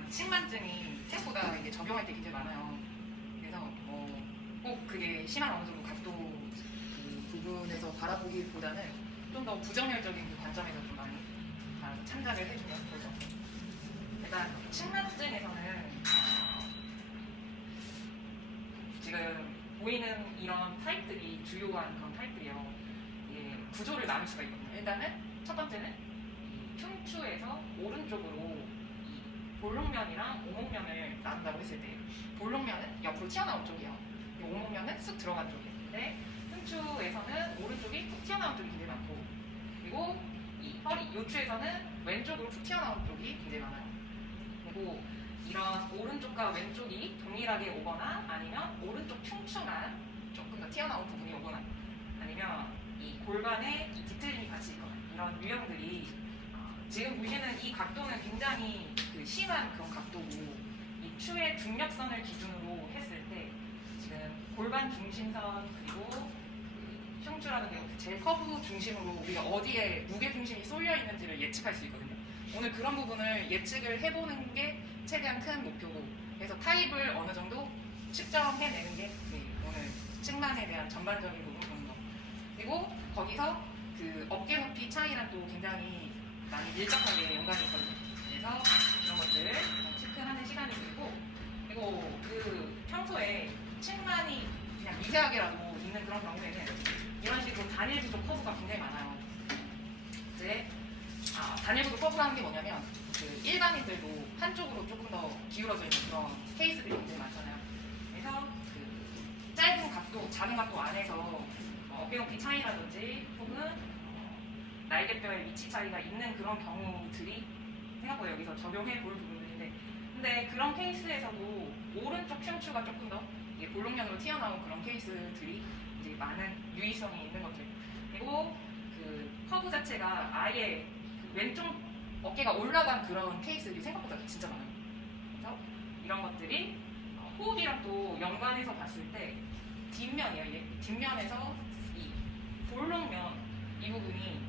일단 측만증이 생각보다 이게 적용할 때 굉장히 많아요. 그래서 꼭 그게 심한 어느 정도 각도 그 부분에서 바라보기보다는 좀 더 부정렬적인 그 관점에서 좀 많이 참작을 해주면 되죠. 일단 측만증에서는 지금 보이는 이런 타입들이 주요한 그런 타입들이요. 이게 구조를 나눌 수가 있거든요. 일단은 첫 번째는 이 흉추에서 오른쪽으로 이 볼록면이랑 오목면을 나눈다고 했을 때 볼록면은 옆으로 튀어나온 쪽이에요. 오목면은 쑥 들어간 쪽이에요. 근데 흉추에서는 오른쪽이 푹 튀어나온 쪽이 굉장히 많고, 그리고 이 허리, 요추에서는 왼쪽으로 푹 튀어나온 쪽이 굉장히 많아요. 그리고 이런 오른쪽과 왼쪽이 동일하게 오거나 아니면 오른쪽 흉추만 조금 더 튀어나온 부분이 오거나 아니면 이 골반에 이 뒤틀림이 같이 있거나 이런 유형들이 지금 보시는 이 각도는 굉장히 그 심한 그런 각도고, 이 추의 중력선을 기준으로 했을 때 지금 골반 중심선 그리고 그 흉추라는 게 제일 커브 중심으로 우리가 어디에 무게 중심이 쏠려 있는지를 예측할 수 있거든요. 오늘 그런 부분을 예측을 해보는 게 최대한 큰 목표고, 그래서 타입을 어느 정도 측정해내는 게 오늘 측만에 대한 전반적인 부분 보는 거. 그리고 거기서 그 어깨 높이 차이랑 또 굉장히 많이 밀접하게 연관이 있거든요. 그래서 이런 것들을 체크하는 시간이 들고, 그리고 그 평소에 측만이 그냥 미세하게라도 있는 그런 경우에는 이런 식으로 단일 구조 커브가 굉장히 많아요. 이제 단일 구조 커브라는 게 뭐냐면 그 일반인들도 한쪽으로 조금 더 기울어져 있는 그런 케이스들이 굉장히 많잖아요. 그래서 그 짧은 각도, 작은 각도 안에서 어깨 높이 차이라든지 혹은 날개뼈의 위치 차이가 있는 그런 경우들이 생각보다 여기서 적용해 볼 부분인데, 근데 그런 케이스에서도 오른쪽 흉추가 조금 더 볼록면으로 튀어나온 그런 케이스들이 이제 많은 유의성이 있는 것들. 그리고 그 커브 자체가 아예 그 왼쪽 어깨가 올라간 그런 케이스들이 생각보다 진짜 많아요. 그래서 이런 것들이 호흡이랑 또 연관해서 봤을 때 뒷면이에요. 뒷면에서 이 볼록면 이 부분이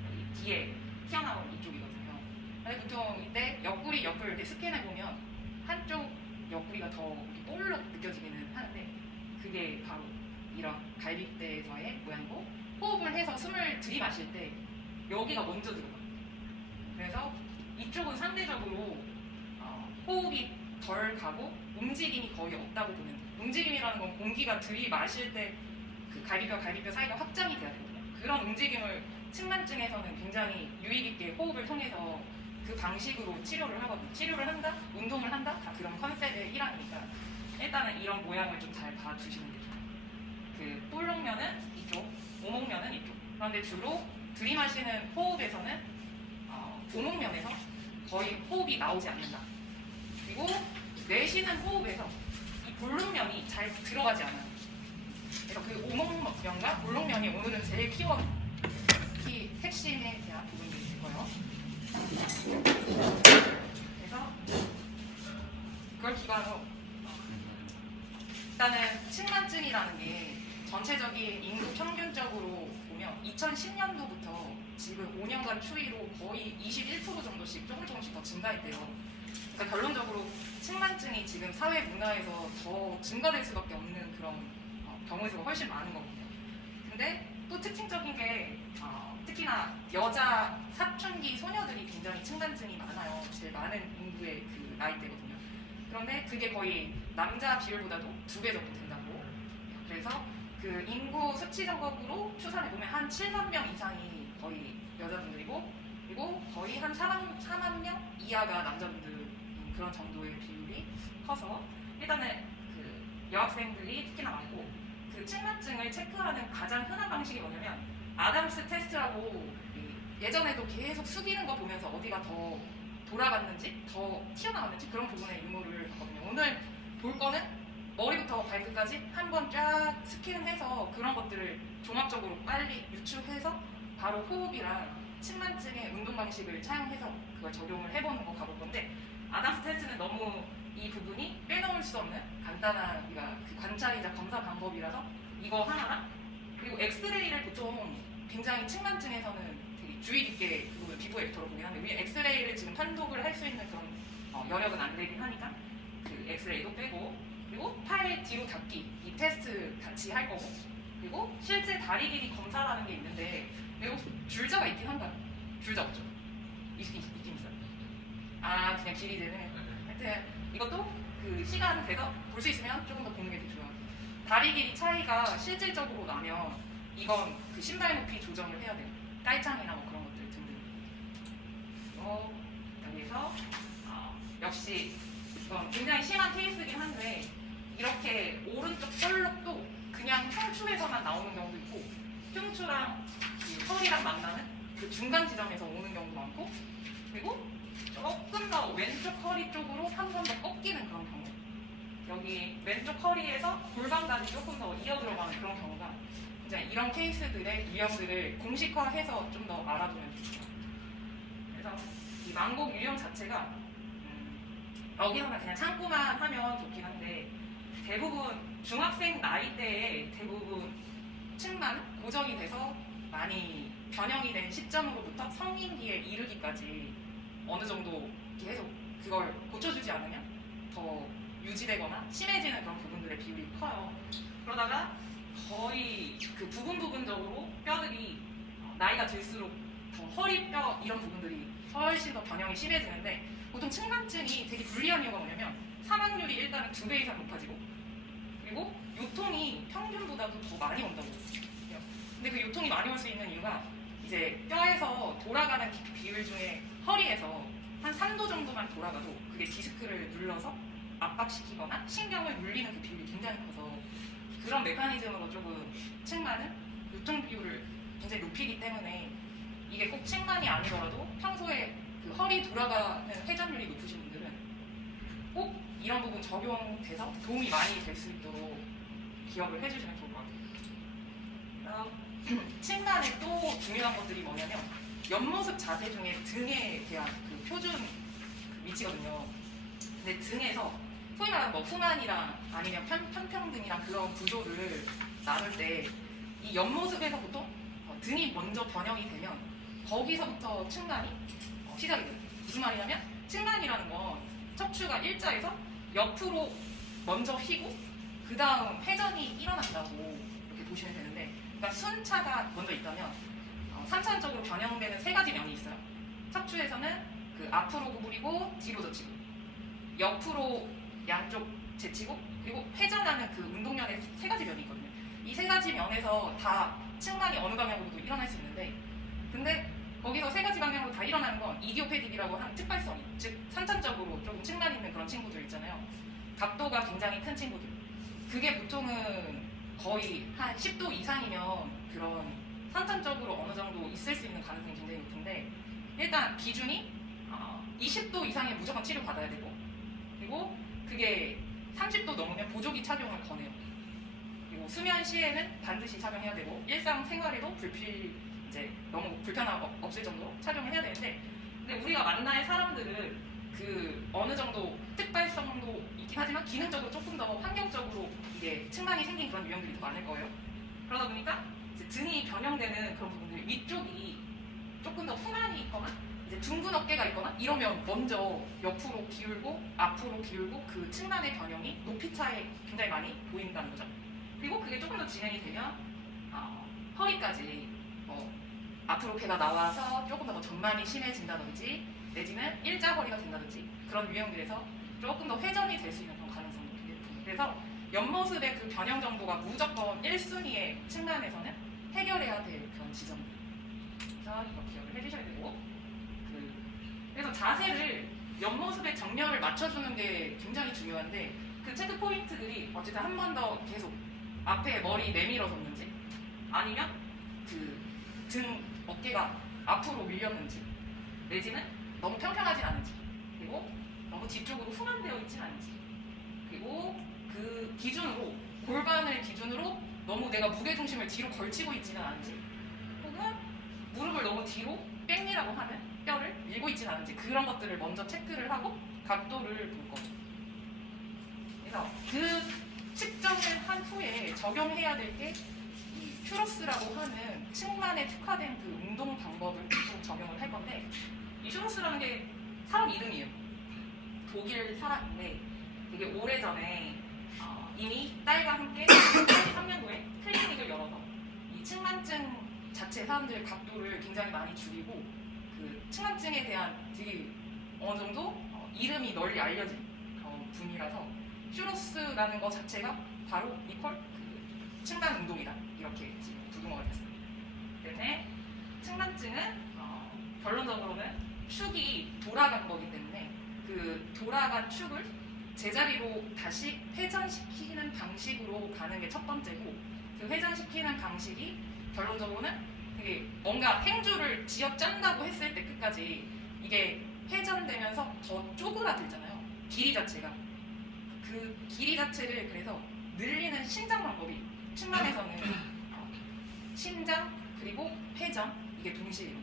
뒤에 튀어나온 이쪽이거든요. 근데 보통 이때 옆구리 옆을 이렇게 스캔해 보면 한쪽 옆구리가 더 볼록 느껴지기는 하는데, 그게 바로 이런 갈비뼈에서의 모양이고, 호흡을 해서 숨을 들이마실 때 여기가 먼저 들어가요. 그래서 이쪽은 상대적으로 호흡이 덜 가고 움직임이 거의 없다고 보면 돼요. 움직임이라는 건 공기가 들이마실 때 그 갈비뼈 사이가 확장이 돼야 되거든요. 그런 움직임을 측만증에서는 굉장히 유의 깊게 호흡을 통해서 그 방식으로 치료를 하거든요. 치료를 한다, 운동을 한다, 다 그런 컨셉의 일환이니까 일단은 이런 모양을 좀 잘 봐주시면 되죠. 그 볼록면은 이쪽, 오목면은 이쪽. 그런데 주로 들이마시는 호흡에서는 오목면에서 거의 호흡이 나오지 않는다. 그리고 내쉬는 호흡에서 이 볼록면이 잘 들어가지 않아요. 그래서 그 오목면과 볼록면이 오늘은 제일 키워드, 핵심에 대한 부분이 될 거예요. 그래서 그걸 기반으로 일단은 측만증이라는 게 전체적인 인구 평균적으로 보면 2010년도부터 지금 5년간 추이로 거의 21% 정도씩 조금씩 더 증가했대요. 그러니까 결론적으로 측만증이 지금 사회 문화에서 더 증가될 수밖에 없는 그런 경우 수가 훨씬 많은 거거든요. 근데 또 특징적인 게 특히나 여자 사춘기 소녀들이 굉장히 측만증이 많아요. 제일 많은 인구의 그 나이대거든요. 그런데 그게 거의 남자 비율보다도 2배 정도 된다고. 그래서 그 인구 수치 정법으로 추산해 보면 한 7만 명 이상이 거의 여자분들이고, 그리고 거의 한 4만 명 이하가 남자분들, 그런 정도의 비율이 커서 일단은 그 여학생들이 특히나 많고, 그 측만증을 체크하는 가장 흔한 방식이 뭐냐면 아담스 테스트라고, 예전에도 계속 숙이는 거 보면서 어디가 더 돌아갔는지 더 튀어나왔는지 그런 부분의 유무를 봤거든요. 오늘 볼 거는 머리부터 발끝까지 한번 쫙 스캔해서 그런 것들을 종합적으로 빨리 유추해서 바로 호흡이랑 측만증의 운동 방식을 차용해서 그걸 적용을 해보는 거 가볼 건데, 아담스 테스트는 너무 이 부분이 빼놓을 수 없는 간단한 우리가 그 관찰이자 검사 방법이라서 이거 하나랑, 그리고 엑스레이를 보통 굉장히 측만증에서는 되게 주의 깊게 그 피부 벡터로 보긴 하는데, 우리 엑스레이를 지금 판독을 할 수 있는 그런 여력은 안 되긴 하니까 그 엑스레이도 빼고, 그리고 팔 뒤로 닫기 이 테스트 같이 할 거고, 그리고 실제 다리 길이 검사라는 게 있는데 이거 줄자가 있긴 한가요? 줄자 없죠? 있긴 있어요. 아 그냥 길이 되는. 하여튼 이것도 그 시간 돼서 볼 수 있으면 조금 더 보는 게 좋아요. 다리 길이 차이가 실질적으로 나면 이건 그 신발 높이 조정을 해야 돼요. 깔창이나 뭐 그런 것들 등등. 여기서 역시 이건 굉장히 심한 케이스긴 한데 이렇게 오른쪽 볼록도 그냥 흉추에서만 나오는 경우도 있고 흉추랑 허리랑 만나는 그 중간 지점에서 오는 경우도 많고, 그리고 조금 더 왼쪽 허리 쪽으로 한 번 더 꺾이는 그런 경우, 여기 왼쪽 허리에서 골반까지 조금 더 이어 들어가는 그런 경우가 이제 이런 케이스들의 유형들을 공식화해서 좀 더 알아두면 좋죠. 그래서 이 만곡 유형 자체가 여기서는 그냥 참고만 하면 좋긴 한데 대부분 중학생 나이대에 대부분 층만 고정이 돼서 많이 변형이 된 시점으로부터 성인기에 이르기까지 어느 정도 계속 그걸 고쳐주지 않으면 더 유지되거나 심해지는 그런 부분들의 비율이 커요. 그러다가 거의 그 부분적으로 뼈들이 나이가 들수록 더 허리뼈 이런 부분들이 훨씬 더 변형이 심해지는데, 보통 층간증이 되게 불리한 이유가 뭐냐면 사망률이 일단은 2배 이상 높아지고, 그리고 요통이 평균보다도 더 많이 온다고 해요. 근데 그 요통이 많이 올 수 있는 이유가 이제 뼈에서 돌아가는 비율 중에 허리에서 한 3도 정도만 돌아가도 그게 디스크를 눌러서 압박시키거나 신경을 눌리는 그 비율이 굉장히 커서 그런 메커니즘으로 조금 층간은 요통 비율을 굉장히 높이기 때문에 이게 꼭 층간이 아니더라도 평소에 그 허리 돌아가는 회전율이 높으신 분들은 꼭 이런 부분 적용돼서 도움이 많이 될 수 있도록 기억을 해주시면 좋을 것 같아요. 층간에 또 중요한 것들이 뭐냐면 옆모습 자세 중에 등에 대한 그 표준 위치거든요. 근데 등에서 소위 말하는 뭐 후만이랑 아니면 편평등이랑 그런 구조를 나눌 때 이 옆모습에서 보통 등이 먼저 변형이 되면 거기서부터 층간이 시작이 돼요. 무슨 말이냐면 층간이라는 건 척추가 일자에서 옆으로 먼저 휘고 그 다음 회전이 일어난다고 이렇게 보시면 되는데, 그러니까 순차가 먼저 있다면 3차원적으로 변형되는 3가지 면이 있어요. 척추에서는 그 앞으로 구부리고 뒤로 젖히고, 옆으로 양쪽 제치고, 그리고 회전하는 그 운동량의 3가지 면이 있거든요. 이 3가지 면에서 다 층간이 어느 방향으로도 일어날 수 있는데, 근데 거기서 3가지 방향으로 다 일어나는 건 이디오패딕이라고 하는 특발성이, 즉 선천적으로 조금 층간 있는 그런 친구들 있잖아요. 각도가 굉장히 큰 친구들. 그게 보통은 거의 한 10도 이상이면 그런 선천적으로 어느 정도 있을 수 있는 가능성이 굉장히 높은데, 일단 기준이 20도 이상의 무조건 치료 받아야 되고, 그리고 그게 30도 넘으면 보조기 착용을 권해요. 그리고 수면 시에는 반드시 착용해야 되고, 일상생활에도 이제 너무 불편함 없을 정도로 착용을 해야 되는데, 근데 우리가 만날 사람들은 그 어느 정도 특발성도 있긴 하지만 기능적으로 조금 더 환경적으로 이게 층간이 생긴 그런 유형들이 더 많을 거예요. 그러다 보니까 이제 등이 변형되는 그런 부분들, 위쪽이 조금 더 후만이 있거나 이제 둥근 어깨가 있거나 이러면 먼저 옆으로 기울고 앞으로 기울고 그 층간의 변형이 높이 차에 굉장히 많이 보인다는 거죠. 그리고 그게 조금 더 진행이 되면 허리까지 앞으로 배가 나와서 조금 더 전만이 심해진다든지 내지는 일자허리가 된다든지 그런 유형들에서 조금 더 회전이 될 수 있는 그런 가능성이 되게 높습니다. 그래서 옆모습의 그 변형 정도가 무조건 1순위의 층간에서는 해결해야 될 그런 지점입니다. 그래서 이거 기억을 해주셔야 되고, 그래서 자세를 옆모습의 정렬을 맞춰주는 게 굉장히 중요한데, 그 체크 포인트들이 어쨌든 한 번 더 계속 앞에 머리 내밀어 섰는지, 아니면 그 등 어깨가 앞으로 밀렸는지, 내지는 너무 평평하진 않은지, 그리고 너무 뒤쪽으로 후만되어 있진 않은지, 그리고 그 기준으로 골반을 기준으로 너무 내가 무게중심을 뒤로 걸치고 있지는 않은지, 혹은 무릎을 너무 뒤로 백리라고 하는 뼈를 밀고 있지는 않은지, 그런 것들을 먼저 체크를 하고 각도를 볼 거예요. 그래서 그 측정을 한 후에 적용해야 될 게 이 슈로스라고 하는 층만에 특화된 그 운동 방법을 좀 적용을 할 건데, 이 슈로스라는 게 사람 이름이에요. 독일 사람인데 되게 오래전에 이미 딸과 함께 83년도에 클리닉을 열어서 이 측만증 자체 사람들의 각도를 굉장히 많이 줄이고 그 측만증에 대한 되게 어느 정도 이름이 널리 알려진 분이라서 슈로스라는 것 자체가 바로 이퀄 그 측만 운동이다 이렇게 지금 부등호가 됐어요. 때문에 측만증은 결론적으로는 축이 돌아간 거기 때문에 그 돌아간 축을 제자리로 다시 회전시키는 방식으로 가는 게 첫 번째고 그 회전시키는 방식이 결론적으로는 되게 뭔가 행주를 쥐어짠다고 했을 때 끝까지 이게 회전되면서 더 쪼그라들잖아요. 길이 자체가. 그 길이 자체를 그래서 늘리는 신장 방법이 측만에서는 신장 그리고 회전 이게 동시에요.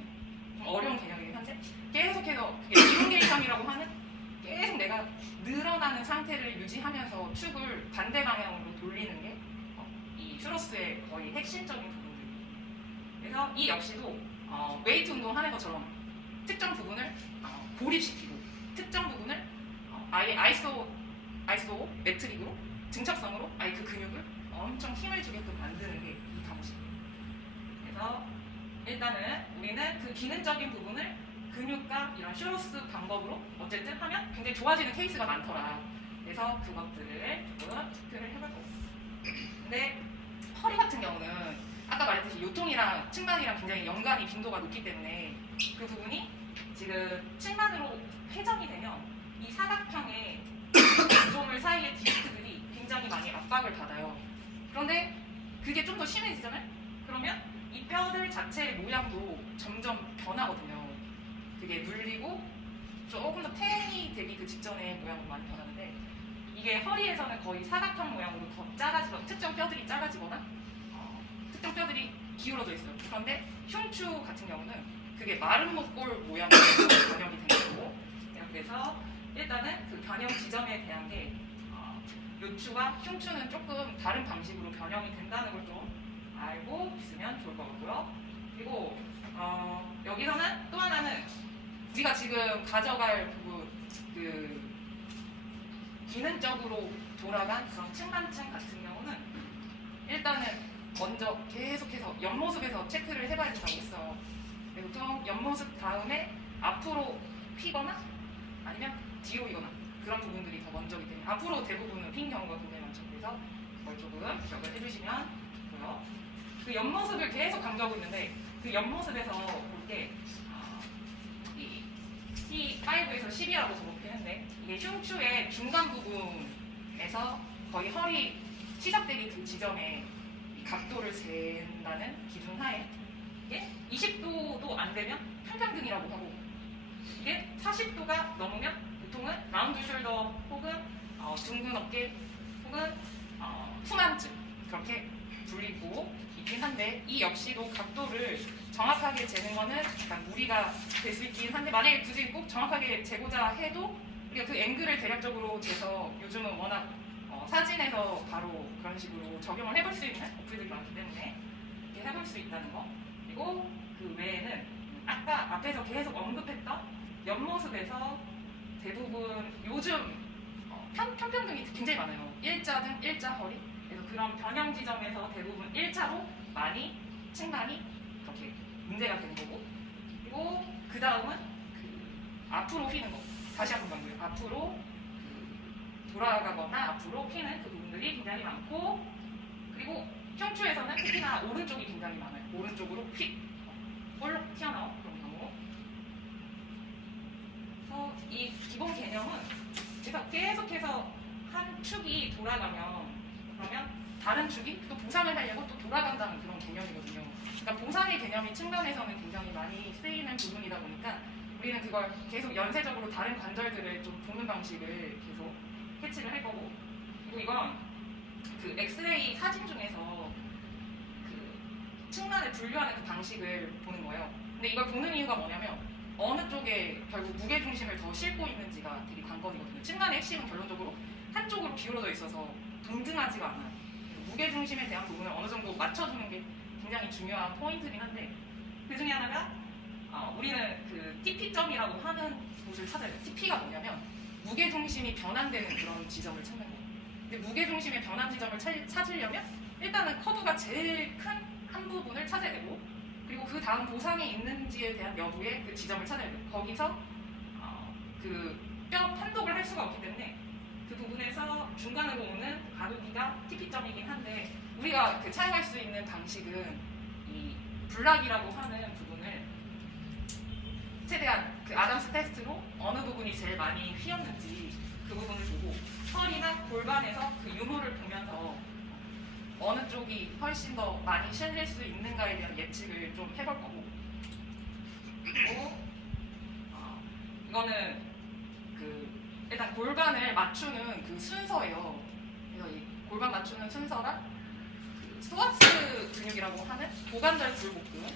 좀 어려운 개념이긴 한데 계속해서 그게 일용개이상이라고 하는 계속 내가 늘어나는 상태를 유지하면서 축을 반대 방향으로 돌리는 게 이 슈로스의 거의 핵심적인 부분들이에요. 그래서 이 역시도 웨이트 운동 하는 것처럼 특정 부분을 고립시키고 특정 부분을 아예 아이소 메트릭으로 증척성으로 아예 그 근육을 엄청 힘을 주게끔 만드는 게 이 방식이에요. 그래서 일단은 우리는 그 기능적인 부분을 근육과 이런 슈로스 방법으로 어쨌든 하면 굉장히 좋아지는 케이스가 많더라. 그래서 그것들을 조금 체크를 해볼 거고. 근데 허리 같은 경우는 아까 말했듯이 요통이랑 측만이랑 굉장히 연관이 빈도가 높기 때문에 그 부분이 지금 측만으로 회전이 되면 이 사각형의 구조물 사이의 디스크들이 굉장히 많이 압박을 받아요. 그런데 그게 좀 더 심해지잖아요? 그러면 이 뼈들 자체의 모양도 점점 변하거든요. 그게 눌리고 조금 더 텐이 되기 그 직전에 모양으로 많이 변하는데 이게 허리에서는 거의 사각형 모양으로 더 작아지거나 특정 뼈들이 작아지거나 특정 뼈들이 기울어져 있어요. 그런데 흉추 같은 경우는 그게 마른 목골 모양으로 변형이 되는 거고 그래서 일단은 그 변형 지점에 대한 게 요추와 흉추는 조금 다른 방식으로 변형이 된다는 걸 좀 알고 있으면 좋을 것 같고요. 그리고 여기서는 또 하나는 우리가 지금 가져갈 부분 그 기능적으로 돌아간 그런 측만증 같은 경우는 일단은 먼저 계속해서 옆모습에서 체크를 해봐야 된다고 했어요. 보통 옆모습 다음에 앞으로 휘거나 아니면 뒤로 휘거나 그런 부분들이 더 먼저기 때문에 앞으로 대부분은 핀 경우가 굉장히 많죠. 그래서 그걸 조금 기억을 해주시면 좋고요. 그 옆모습을 계속 강조하고 있는데 그 옆모습에서 볼게 이 T5에서 10이라고 적었긴 했는데 이게 흉추의 중간 부분에서 거의 허리 시작되기 그 지점에 이 각도를 재는다는 기준 하에 이게 20도도 안 되면 평평등이라고 하고 이게 40도가 넘으면 보통은 라운드 숄더 혹은 둥근 어깨 혹은 후만증 그렇게 불리고 있긴 한데 이 역시도 각도를 정확하게 재는 거는 약간 무리가 될 수 있긴 한데 만약에 굳이 꼭 정확하게 재고자 해도 우리가 그 앵글을 대략적으로 재서 요즘은 워낙 사진에서 바로 그런 식으로 적용을 해볼 수 있는 어플들이 많기 때문에 이렇게 해볼 수 있다는 거. 그리고 그 외에는 아까 앞에서 계속 언급했던 옆모습에서 대부분 요즘 평평등이 굉장히 많아요. 일자등, 일자 허리. 그래서 그런 변형 지점에서 대부분 1차로 많이 측만이 그렇게 문제가 되는 거고 그리고 그 다음은 앞으로 휘는 거 다시 한번 강조해요. 앞으로 돌아가거나 앞으로 휘는 그 부분들이 굉장히 많고 그리고 흉추에서는 특히나 오른쪽이 굉장히 많아요. 오른쪽으로 휙 볼록 튀어나온 그런 경우. 그래서 이 기본 개념은 제가 계속해서 한 축이 돌아가면 그러면 다른 축이 또 보상을 하려고 또 돌아간다는 그런 개념이거든요. 그러니까 보상의 개념이 측면에서는 굉장히 많이 쓰이는 부분이다 보니까 우리는 그걸 계속 연쇄적으로 다른 관절들을 좀 보는 방식을 계속 캐치를 할 거고 그리고 이건 그 엑스레이 사진 중에서 그 측만을 분류하는 그 방식을 보는 거예요. 근데 이걸 보는 이유가 뭐냐면 어느 쪽에 결국 무게중심을 더 싣고 있는지가 되게 관건이거든요. 측만의 핵심은 결론적으로 한쪽으로 기울어져 있어서 동등하지가 않아요. 무게중심에 대한 부분을 어느 정도 맞춰주는 게 굉장히 중요한 포인트긴 한데 그 중에 하나가 우리는 그 TP점이라고 하는 곳을 찾아야 돼요. TP가 뭐냐면 무게중심이 변환되는 그런 지점을 찾는 거예요. 근데 무게중심의 변환 지점을 찾으려면 일단은 커브가 제일 큰 한 부분을 찾아야 되고, 그리고 그 다음 보상이 있는지에 대한 여부의 그 지점을 찾아야 돼요. 거기서 그 뼈 판독을 할 수가 없기 때문에 그 부분에서 중간으로 오는 가로기가 TP점이긴 한데, 우리가 그 사용할 수 있는 방식은 이 블락이라고 하는 부분을 최대한 그 아담스 테스트로 어느 부분이 제일 많이 휘었는지 그 부분을 보고, 허리나 골반에서 그 유무를 보면서 어느 쪽이 훨씬 더 많이 실릴 수 있는가에 대한 예측을 좀 해볼 거고, 그리고 이거는 그 일단 골반을 맞추는 그 순서예요. 그래서 이 골반 맞추는 순서랑 그 스와스 근육이라고 하는 고관절 굴복근,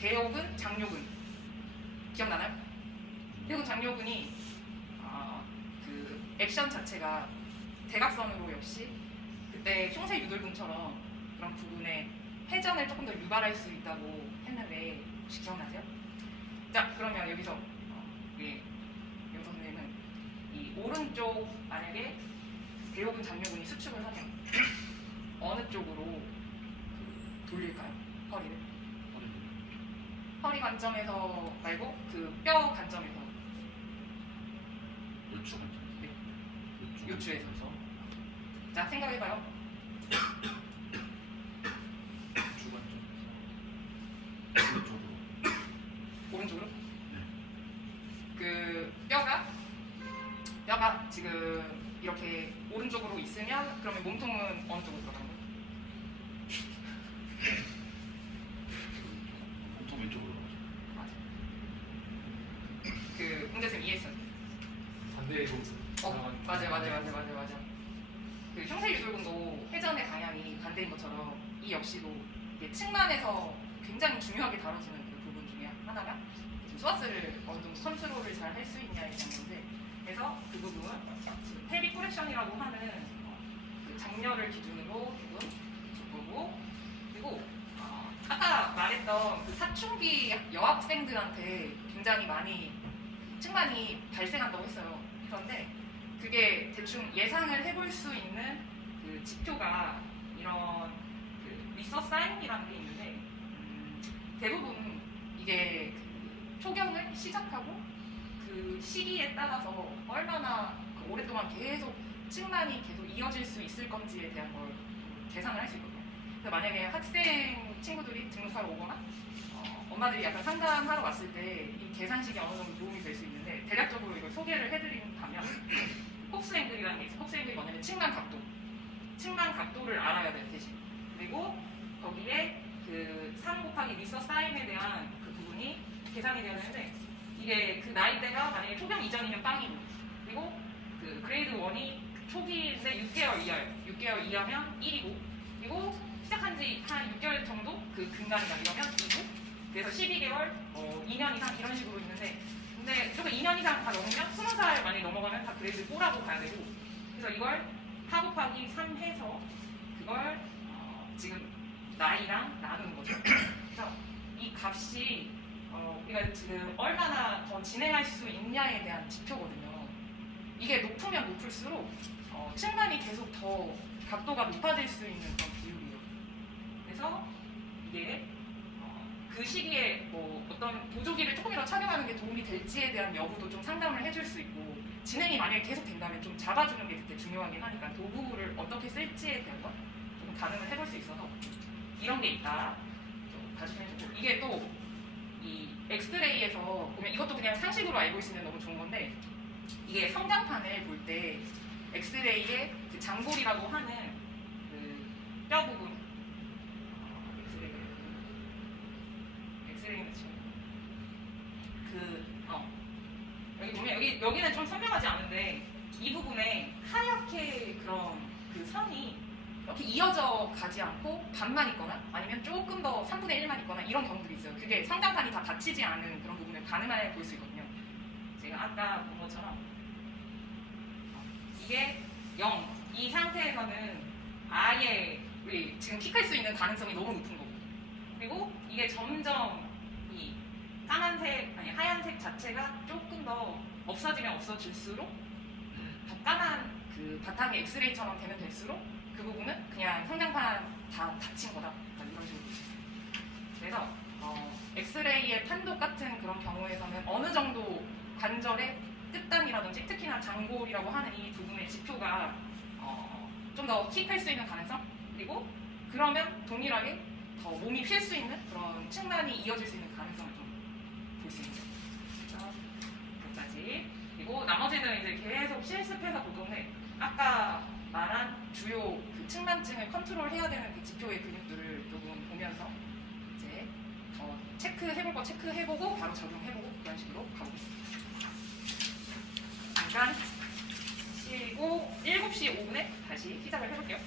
대요근, 장요근 기억나나요? 대요근, 장요근이 그 액션 자체가 대각선으로 역시 그때 흉쇄 유돌근처럼 그런 부분에 회전을 조금 더 유발할 수 있다고 했는데 혹시 기억나세요? 자, 그러면 여기서 여기서 선생님은 이 오른쪽 만약에 대요근, 장요근이 수축을 하면 어느 쪽으로 돌릴까요? 허리를? 허리 관점에서 말고 그 뼈 관점에서. 요추 관점. 네. 요추에서. 자, 생각해봐요. 요추 관점에서 오른쪽으로. 오른쪽으로? 네. 그 뼈가 지금 이렇게 오른쪽으로 있으면 그러면 몸통은 어느 쪽으로 들어가는 거예요? 몸통 왼쪽으로 가죠. 맞아. 그 문제쌤 이해했어요? 반대로 맞아요. 그 흉쇄 유돌근도 회전의 방향이 반대인 것처럼 이 역시도 이게 측만에서 굉장히 중요하게 다뤄지는 그 부분 중에 하나가 스와스를 어느 정도 컨트롤을 잘 할 수 있냐에 대한 건데, 그래서 그 부분은 지금 펠빅 코렉션이라고 하는 그 장렬을 기준으로 지금 보고, 그리고 아까 말했던 그 사춘기 여학생들한테 굉장히 많이 측만이 발생한다고 했어요. 그런데 그게 대충 예상을 해볼 수 있는 그 지표가 이런 그 리서 사인이라는 게 있는데, 대부분 이게 그 초경을 시작하고 그 시기에 따라서 얼마나 그 오랫동안 계속 측만이 계속 이어질 수 있을 건지에 대한 걸 계산을 할 수 있거든요. 그래서 만약에 학생 친구들이 등록하러 오거나 엄마들이 약간 상담하러 왔을 때 이 계산식이 어느 정도 도움이 될 수 있는데, 대략적으로 이걸 소개를 해드린다면 홉스 앵글이라는 게 있어요. 홉스 앵글이 뭐냐면 측만 각도를 알아야 돼요, 대신. 그리고 거기에 그 3 곱하기 리서 사인에 대한 그 부분이 계산이 되어야 되는데, 이게 그 나이대가 만약에 초경 이전이면 빵이고, 그리고 그 그레이드 1이 초기인데 6개월 이하예요. 6개월 이하면 1이고, 그리고 시작한 지 한 6개월 정도 그 근간이다 이러면 2고, 그래서 12개월, 2년 이상 이런 식으로 있는데, 근데 조금 2년 이상 다 넘으면 20살 만약에 넘어가면 다 그레이드 4라고 봐야 되고, 그래서 이걸 4 곱하기 3 해서 그걸 지금 나이랑 나누는 거죠. 그래서 이 값이 우리가 지금 얼마나 더 진행할 수 있냐에 대한 지표거든요. 이게 높으면 높을수록 측만이 계속 더 각도가 높아질 수 있는 그런 비율이에요. 그래서 이게 그 시기에 뭐 어떤 보조기를 조금이라도 착용하는 게 도움이 될지에 대한 여부도 좀 상담을 해줄 수 있고, 진행이 만약에 계속 된다면 좀 잡아주는 게 되게 중요하긴 하니까 도구를 어떻게 쓸지에 대한 거 좀 가늠을 해볼 수 있어서 이런 게 있다 좀 봐주시면 좋고, 이게 또 이 엑스레이에서 보면 이것도 그냥 상식으로 알고 있으면 너무 좋은 건데, 이게 성장판을 볼 때 엑스레이의 그 장골이라고 하는 그 뼈 부분, 엑스레이는 지금 여기 보면 여기는 좀 선명하지 않은데, 이 부분에 하얗게 그런 그 선이 이렇게 이어져 가지 않고 반만 있거나 아니면 조금 더 3분의 1만 있거나 이런 경우들이 있어요. 그게 성장판이 다 닫히지 않은 그런 부분을 가늠해 볼 수 있거든요. 제가 아까 본 것처럼 이게 0, 이 상태에서는 아예 우리 지금 킥할 수 있는 가능성이 너무 높은 거고, 그리고 이게 점점 이 까만색, 아니 하얀색 자체가 조금 더 없어지면 없어질수록 까만 그 바탕이 엑스레이처럼 되면 될수록 그 부분은 그냥 성장판 다 닫힌 거다. 약간 이런 식으로 볼 수 있어요. 그래서 엑스레이의 판독 같은 그런 경우에서는 어느 정도 관절의 끝단이라든지 특히나 장골이라고 하는 이 부분의 지표가 좀 더 킥할 수 있는 가능성, 그리고 그러면 동일하게 더 몸이 휠 수 있는 그런 측만이 이어질 수 있는 가능성을 좀 볼 수 있는 거죠. 여기까지. 그리고 나머지는 이제 계속 실습해서 볼 건데 아까 말한 주요 그 측만증을 컨트롤해야 되는 그 지표의 근육들을 조금 보면서 이제 더 체크해볼 거 체크해보고 바로 적용해보고 그런 식으로 가보겠습니다. 잠깐 쉬고 7시 5분에 다시 시작을 해볼게요.